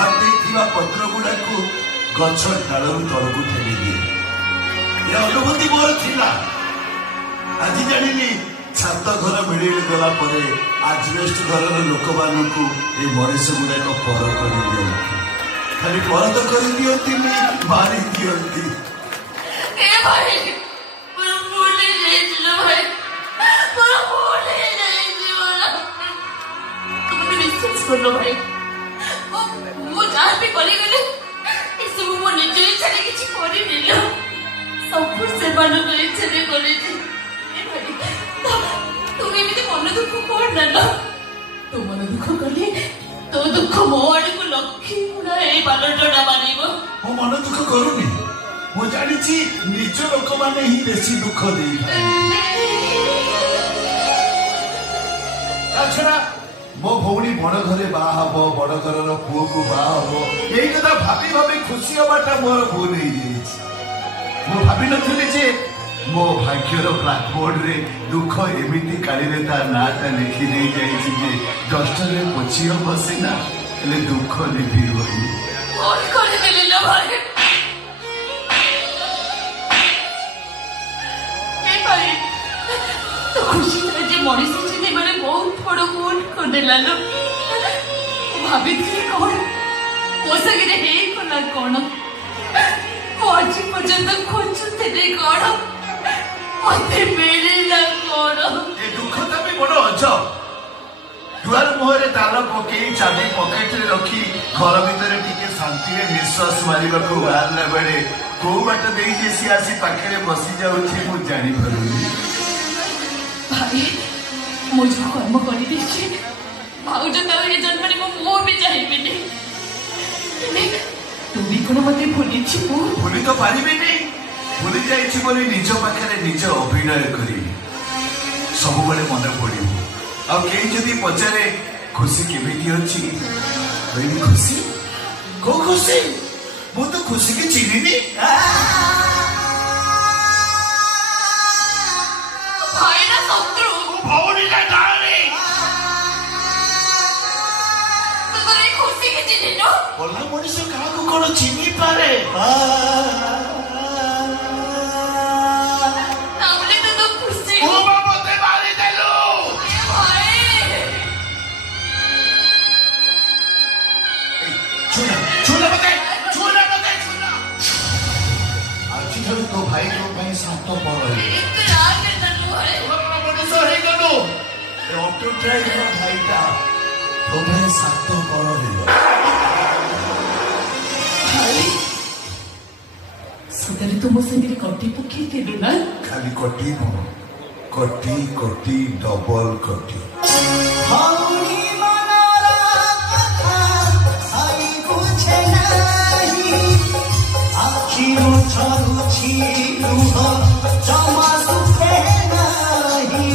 आघात पत्र गुड़ा को गछ डालू तलू ठेली दिए ये अनुभूति मोर थिला आज जानी छात घर मिल गला आजबेस्ट घर लोक मानक ये मनीष गुड़ाक पर कर खाली पर तो कर दिखती मारी दिखती भाई मु जहाँ भी गली गले सब मो निज इच्छा किसी कर सब सेवा इच्छा कर तुम एमती मन दुख कौन ना तू मन दुख कले तो दुख मो आड़ को लक्ष्मी गुड़ा ये बालटा मार मो मन दुख करूनी मु जानी निज लोक मैंने ही बेसी दुख दे छड़ा मो भौणी बड़ घरे बाहब बड़ घर पुओ को बाहब यही कथा भाभी भाभी खुशी हवाटा मोर भूल हो भाभी नी जे मो भाग्यर ब्लैकबोर्ड रे दुख एमती काली तार नाटा लिखि दे जाइए डस्टर रे पोछी हम बसिना हेले दुख लिपि होई तो खुशी जे मनीष मैंने बहुत बड़ भूल कर देलालो भाभी थी कौन मो संगे हे कला कौन आज पर्यंत खोजुते कौन मते मिलला कौन ए दुखता भी बड़ अजब दुआर मुहरे ताल पकई चाबी पकेट रे रखी घर भीतर टिके शांति रे निश्वास मारिबा को बाहरला बेले को बाट देई जे सी आसी पाखे बसी जाउछि मु जानि परुनी भाई मो जो कर्म कर भाज ये जन्म मो भी चाहिए तू भी कौन मत भूली भूली तो पारि भूली जाइए निज पाखे निज अभिनय करी सब बड़े मन पड़ो आदि पचारे खुशी केमी अच्छी खुशी को खुशी मु तो खुशी की चिन्हनी भाई ना शत्रु भौणी ना डाली खुशी के चिन्ह भला मनीष क्या कौन चिन्ह पारे तो भाई तो भाई सात तो पर ऑटो ड्राइवर भाईटा तो भाई सात तो पर सदरे तो मो संगे कटी पकी थेलु ना खाली कटी न कटी कटी डबल कटी हौनी मनरा कथा आई बुझे नाही आखी मुछरुछि लुह जमा सुखे नाही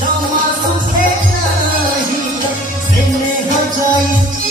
जमा सुखे नाही से ने हो जाई